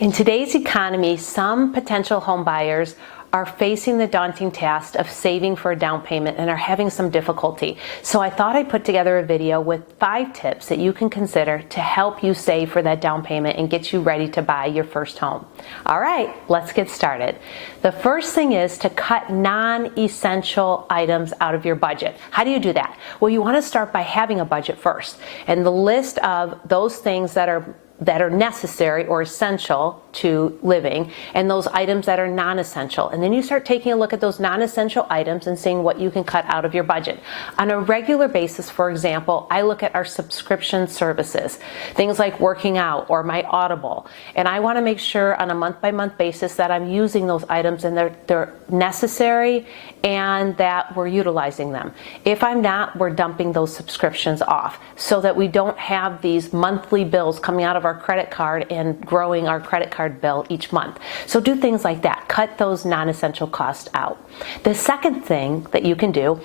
In today's economy, some potential home buyers are facing the daunting task of saving for a down payment and are having some difficulty. So I thought I'd put together a video with 5 tips that you can consider to help you save for that down payment and get you ready to buy your first home. All right, let's get started. The first thing is to cut non-essential items out of your budget. How do you do that? Well, you want to start by having a budget first. And the list of those things that are necessary or essential to living, and those items that are non-essential. And then you start taking a look at those non-essential items and seeing what you can cut out of your budget. On a regular basis, for example, I look at our subscription services, things like working out or my Audible, and I want to make sure on a month-by-month basis that I'm using those items and they're necessary and that we're utilizing them. If I'm not, we're dumping those subscriptions off so that we don't have these monthly bills coming out of our credit card and growing our credit card bill each month. So do things like that. Cut those non-essential costs out. The second thing that you can do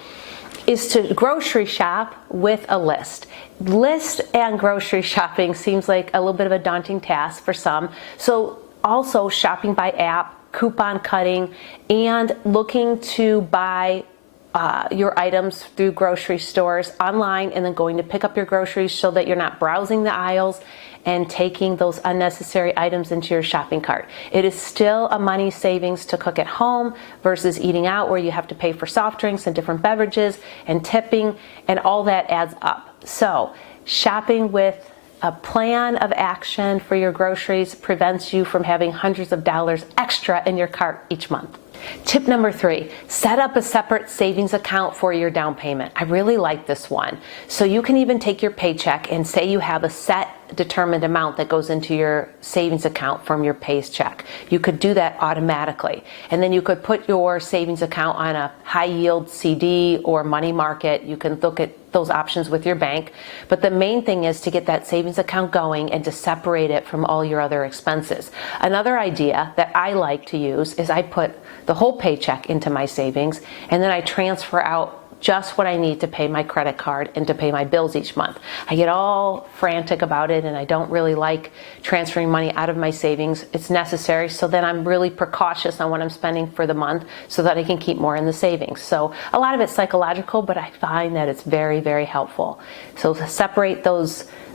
is to grocery shop with a list. List and grocery shopping seems like a little bit of a daunting task for some. So also shopping by app, coupon cutting, and looking to buy your items through grocery stores online and then going to pick up your groceries so that you're not browsing the aisles and taking those unnecessary items into your shopping cart. It is still a money savings to cook at home versus eating out where you have to pay for soft drinks and different beverages and tipping, and all that adds up. So shopping with a plan of action for your groceries prevents you from having hundreds of dollars extra in your cart each month. Tip number 3, set up a separate savings account for your down payment. I really like this one. So you can even take your paycheck and say you have a set determined amount that goes into your savings account from your paycheck. You could do that automatically. And then you could put your savings account on a high yield CD or money market. You can look at those options with your bank. But the main thing is to get that savings account going and to separate it from all your other expenses. Another idea that I like to use is I put the whole paycheck into my savings and then I transfer out just what I need to pay my credit card and to pay my bills each month. I get all frantic about it and I don't really like transferring money out of my savings. It's necessary, so then I'm really precautious on what I'm spending for the month so that I can keep more in the savings. So a lot of it's psychological, but I find that it's very, very helpful. So separate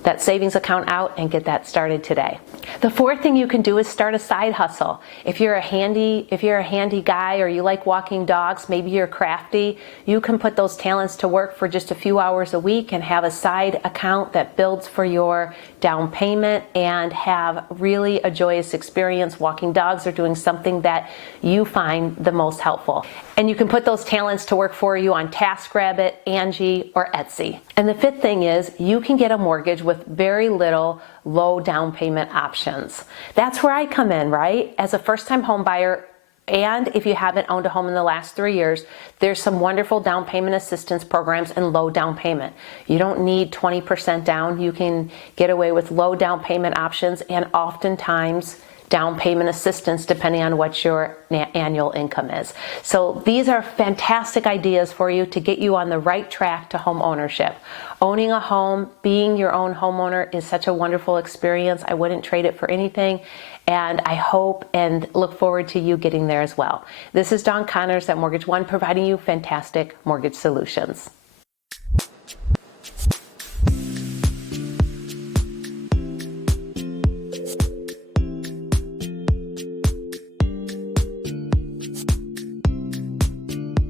that savings account out and get that started today. The fourth thing you can do is start a side hustle. If you're a handy guy or you like walking dogs, maybe you're crafty, you can put those talents to work for just a few hours a week and have a side account that builds for your down payment and have really a joyous experience walking dogs or doing something that you find the most helpful. And you can put those talents to work for you on TaskRabbit, Angie, or Etsy. And the fifth thing is you can get a mortgage with very little low down payment options. That's where I come in, right? As a first-time home buyer, and if you haven't owned a home in the last 3 years, there's some wonderful down payment assistance programs and low down payment. You don't need 20% down. You can get away with low down payment options and oftentimes down payment assistance depending on what your annual income is. So these are fantastic ideas for you to get you on the right track to home ownership. Owning a home, being your own homeowner is such a wonderful experience. I wouldn't trade it for anything, and I hope and look forward to you getting there as well. This is Dawn Connors at Mortgage One, providing you fantastic mortgage solutions.